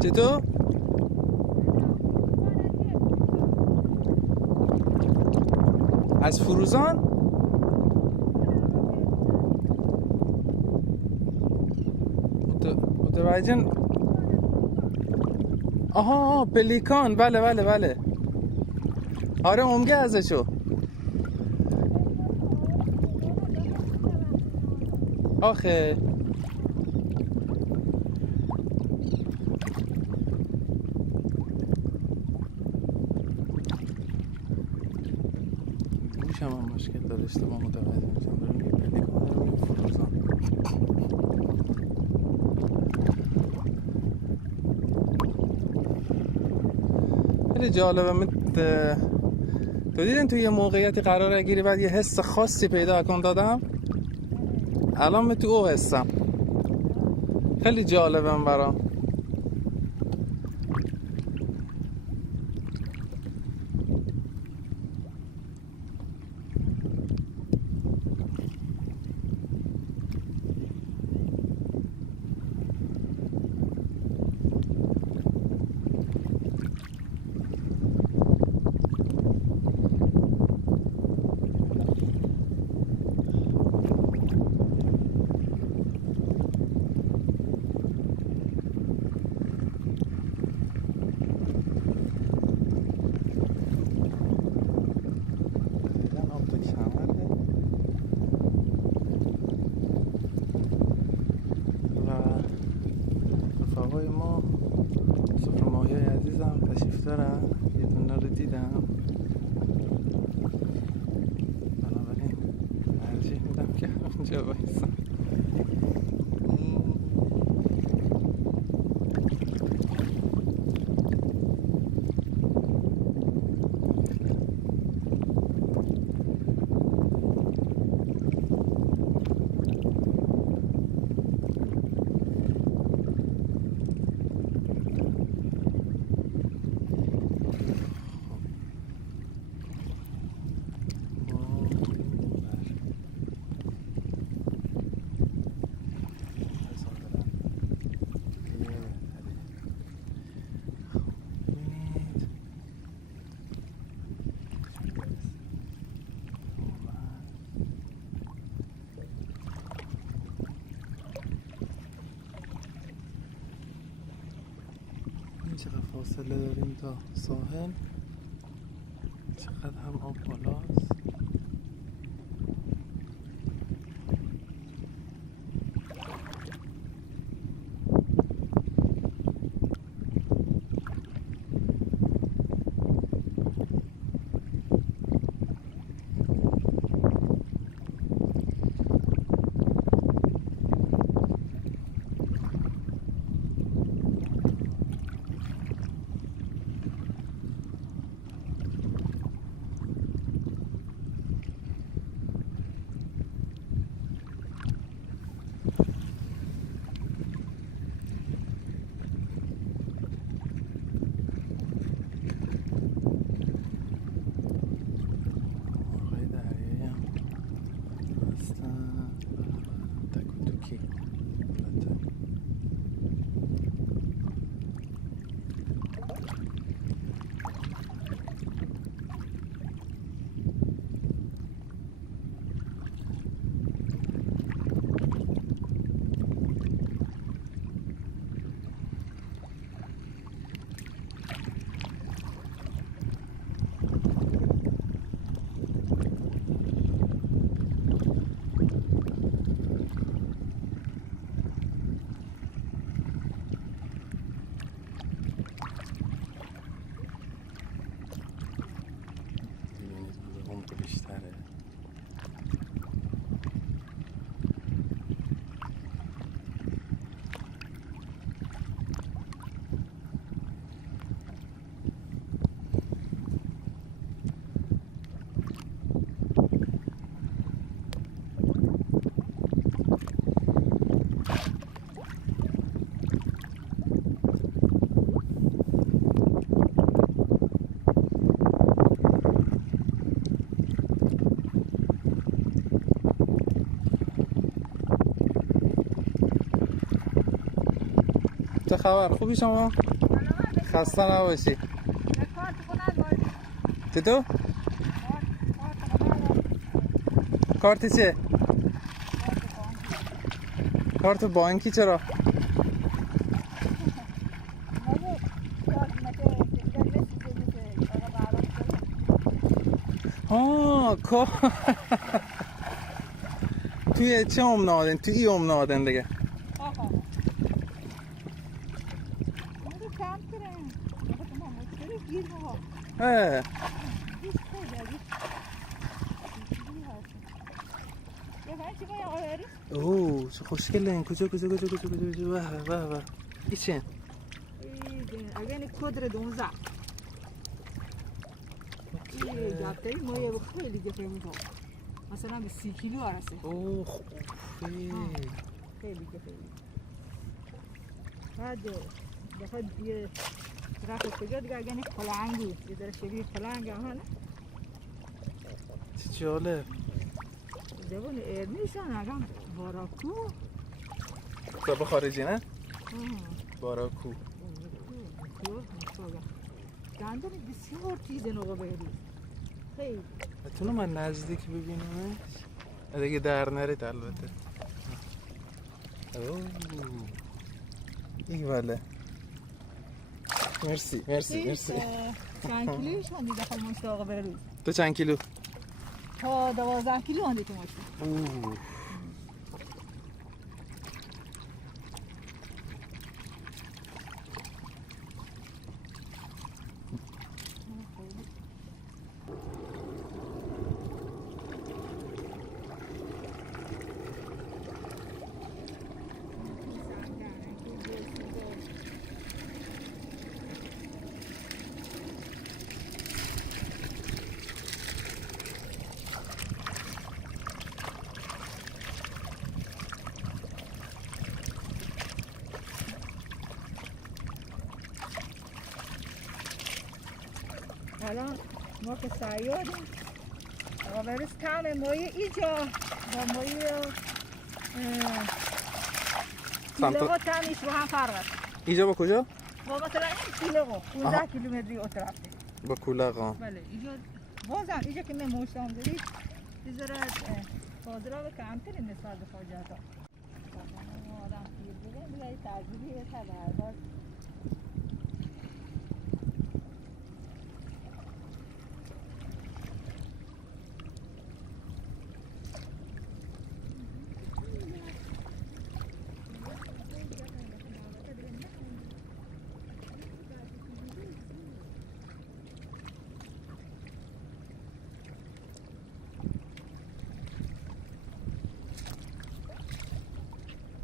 چطور؟ از فروزان؟ متوجه. آها پلیکان، بله بله بله. آره عمگه ازشو. آخه گوشم هم مشکل داره، اشتباه متوجه میشم. دارم میگه پلیکان، دارم میگه فروزان. خیلی جالبه. تو دیدین توی یه موقعیتی قرار گیری بعد یه حس خاصی پیدا کن دادم. الان من تو او حسم. خیلی جالبه من برام. رفقای ما سفره ماهی های عزیزم تشریف دارن. یه دونه رو دیدم، بنابراین ترجیح میدم که همینجا بایستم. چقدر فاصله داریم تا ساحل، چقدر هم آب بالاست. بیشتره. چه خبر؟ خوبی شما؟ خسته نباشی. چطور؟ کارت چه؟ کارت بانکی چرا؟ کار توی چه امنادن؟ توی ای امنادن دیگه. اوه چه خوشگله این. کجا واه ایچه اگه کدر دونزه این جابتایی مایه خیلی گفه میتون مثلا به 30 کیلو آرسه. اوه خیلی گفه بعد دفعه یه رفت کجا دیگه اگه پلنگو یه در شبیه پلنگ هم هنه چه جالب. جوان ارمیشان اگم باراکو زبا خارجی نه؟ باراکو گندم بسیار چیز نوع بهری خیلی بتونم من نزدیک ببینمش دیگه در نرید البته. اوه ای بله مرسی چند کیلویش هندی داخل مشتاق بهروز. تو چند کیلو؟ تا 12 کیلو هندی تو مشتاق. اوه الان ما که سیاریم و برس طعم مایه اینجا با مایه کیلوها طعمش با هم فرق است. اینجا با کجا؟ با مثلا این کیلوها 15 کیلومتری اطرافه. با کولقا. بله اینجا بازم اینجا که من موشتم دارید بذارد بازراب کمتری نسبت به خواجه ها. آدم پیر بگم دیگه تجربی بشه در حال